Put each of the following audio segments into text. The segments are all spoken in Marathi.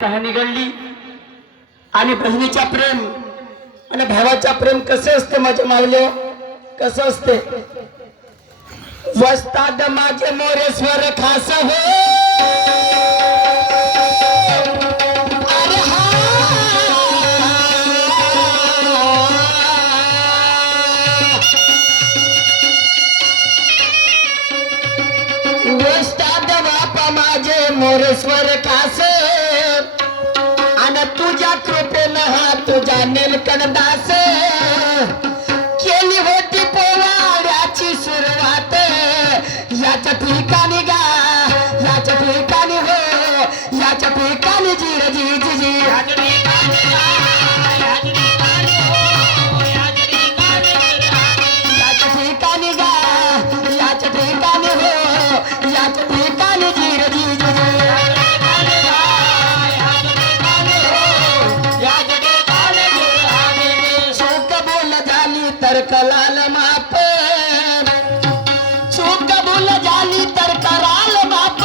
निघडली आणि बहिणीच्या प्रेम आणि भावाच्या प्रेम कसे असते माझे मावले कसे असते? वस्ताद माझे मोरेश्वर खास हो. वस्ताद बापा माझे मोरेश्वर खास हा नीलकंदास केली होती पोवाड्याची सुरुवात. याच्या ठिकाणी गा याच्या ठिकाणी हो याच्या ठिकाणी जीर जी जी जी. याच्या ठिकाणी तर कलाल माप. चूक भूल झाली तर कराल बाप.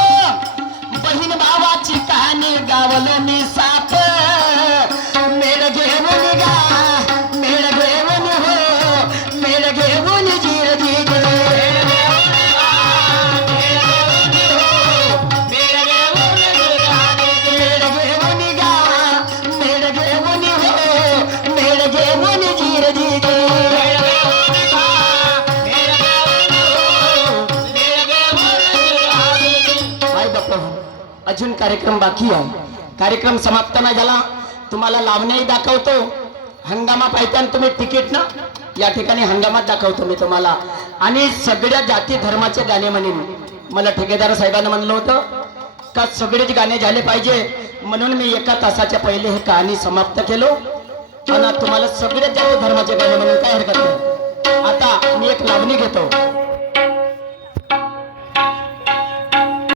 बहीण भावाची कहाणी गावलो अजून कार्यक्रम बाकी आहे. कार्यक्रम समाप्त नाही झाला. तुम्हाला लावण्याही दाखवतो. हंगामा पाहिजे तुम्ही तिकीट ना या ठिकाणी हंगामात दाखवतो मी तुम्हाला. आणि सगळ्या जाती धर्माचे गाणे म्हणेन मला ठेकेदार साहेबांना म्हणलं होतं का सगळेच गाणे झाले पाहिजे? म्हणून मी एका तासाच्या पहिले हे कहाणी समाप्त केलो. आणि तुम्हाला सगळ्याच जाती धर्माचे गाणे म्हणून काय हरकत नाही. आता मी एक लावणी घेतो.